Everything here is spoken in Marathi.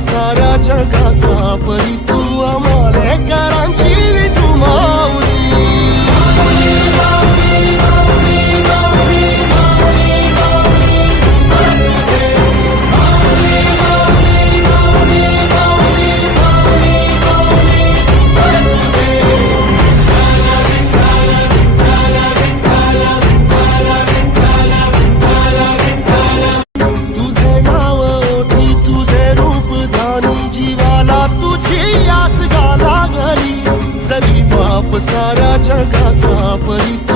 साऱ्या जगाचा परी तू आम्हाला करांची विठू माऊली साऱ्या जगाचा परी